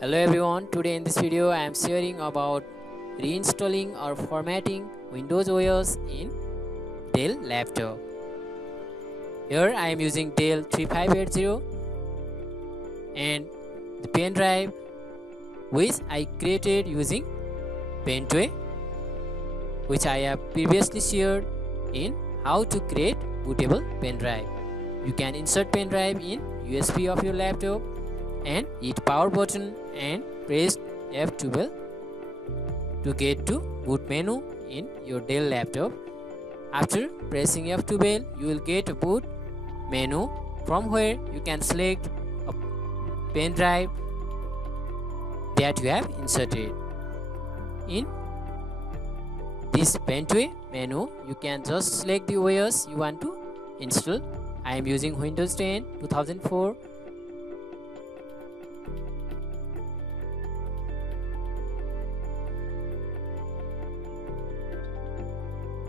Hello everyone, today in this video I am sharing about reinstalling or formatting Windows OS in Dell laptop. Here I am using Dell 3580 and the pen drive which I created using Pendrive, which I have previously shared in how to create bootable pen drive. You can insert pen drive in USB of your laptop and hit power button and press F12 to get to boot menu in your Dell laptop. After pressing F12, you will get a boot menu from where you can select a pen drive that you have inserted. In this pen drive menu, you can just select the OS you want to install. I am using Windows 10 2004.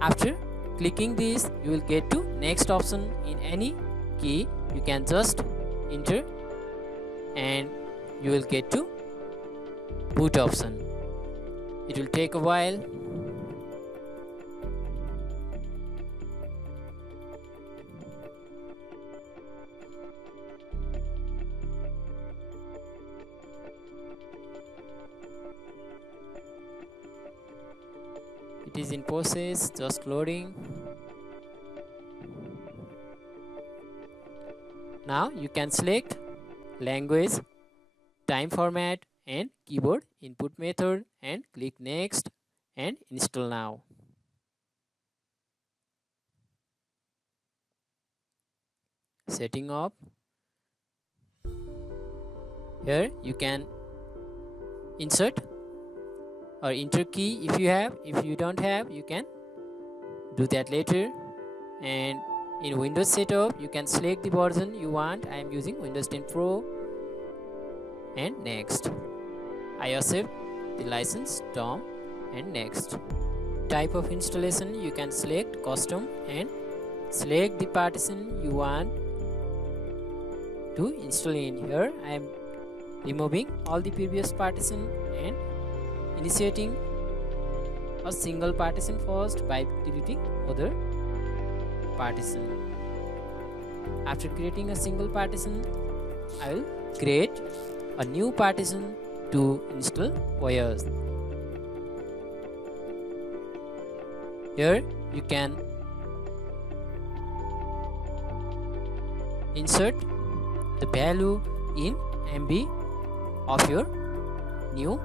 After clicking this, you will get to next option. In any key you can just enter and you will get to boot option. It will take a while. It is in process, just loading. Now you can select language, time format and keyboard input method and click next and install now. Setting up. Here you can insert or enter key if you have. If you don't have, you can do that later. And in Windows setup you can select the version you want. I am using Windows 10 Pro and next. I accept the license term and next. Type of installation you can select custom and select the partition you want to install in. Here I am removing all the previous partition and initiating a single partition first by deleting other partition. After creating a single partition, I will create a new partition to install OS. Here you can insert the value in MB of your new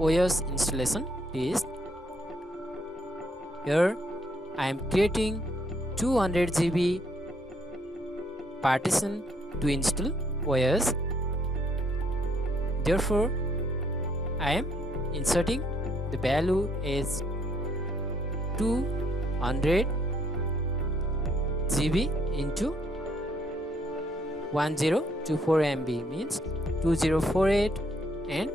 OS installation disk. Here I am creating 200 GB partition to install OS. Therefore, I am inserting the value as 200 GB into 1024 MB means 2048 and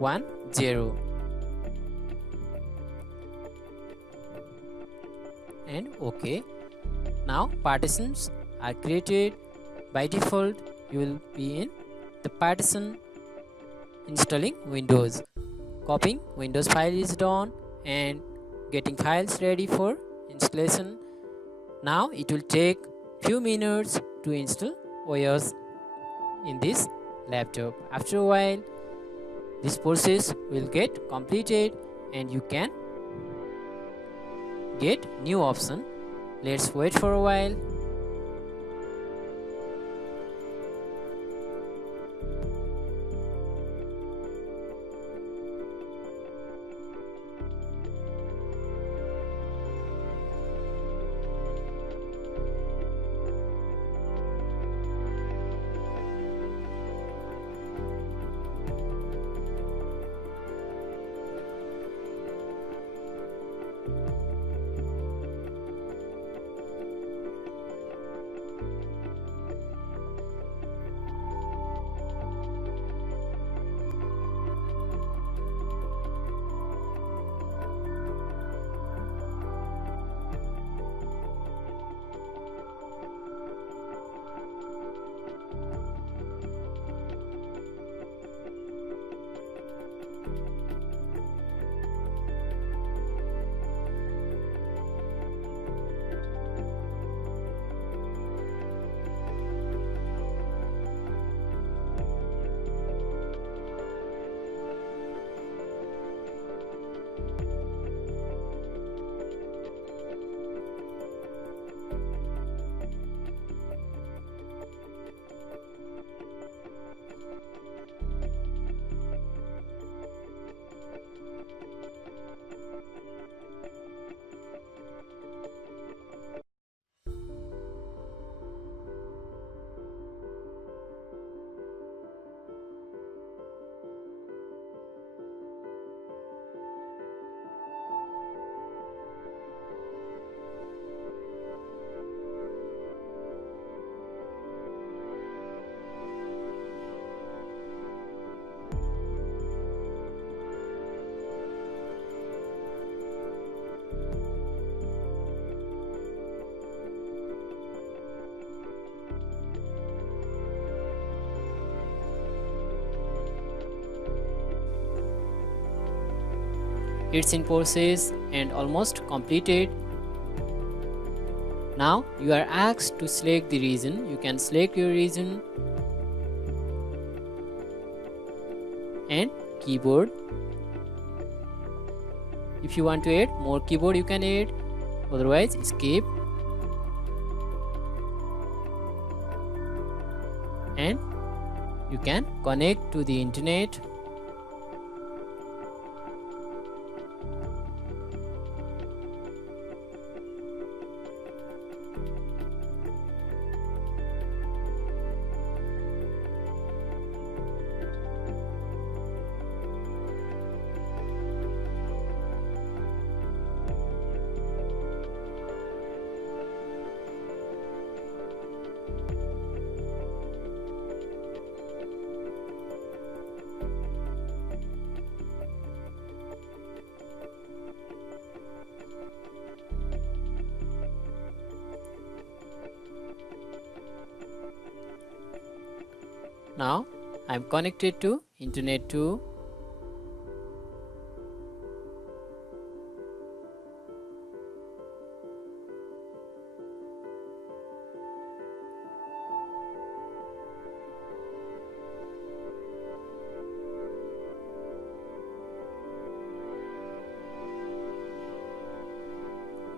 10 and OK. Now partitions are created. By default you will be in the partition installing Windows. Copying Windows file is done and getting files ready for installation. Now it will take few minutes to install OS in this laptop. After a while this process will get completed and you can get new option. Let's wait for a while. It's in process and almost completed. Now you are asked to select the region. You can select your region and keyboard. If you want to add more keyboard, you can add, otherwise skip. And you can connect to the internet. Now I am connected to internet too.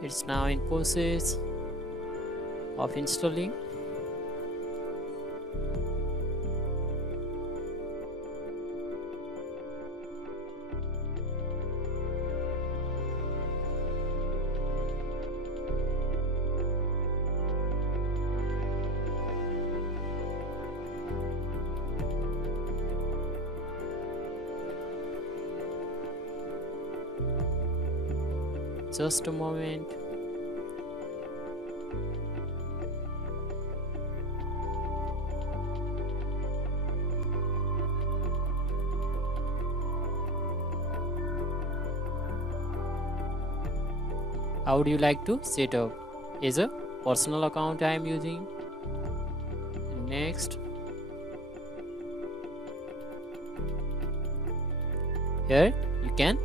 It's now in process of installing. Just a moment. How would you like to set up? Is a personal account I am using. Next, here you can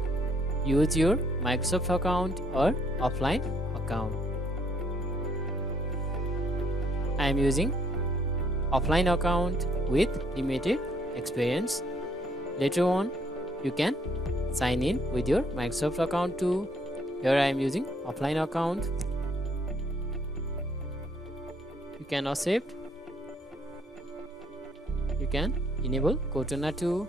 use your Microsoft account or offline account. I am using offline account with limited experience. Later on you can sign in with your Microsoft account too. Here I am using offline account. You can accept. You can enable Cortana too.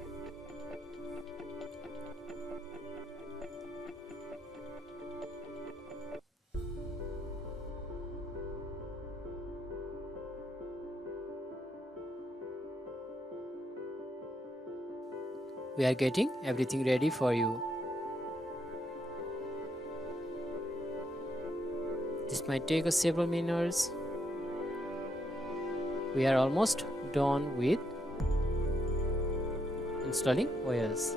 We are getting everything ready for you. This might take us several minutes. We are almost done with installing OS.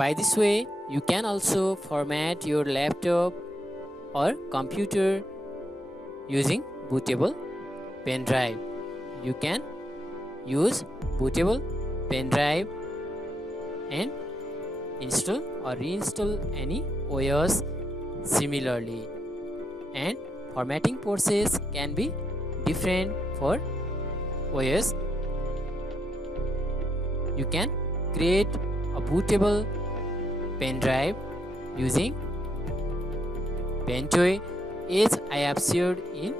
By this way, you can also format your laptop or computer using bootable pendrive. You can use bootable pendrive and install or reinstall any OS similarly, and formatting process can be different for OS. You can create a bootable pendrive using Pendrive, as I have shared in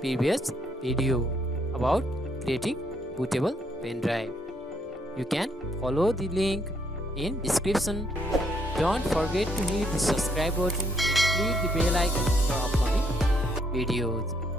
previous video about creating bootable pendrive. You can follow the link in description. Don't forget to hit the subscribe button and click the bell icon for upcoming videos.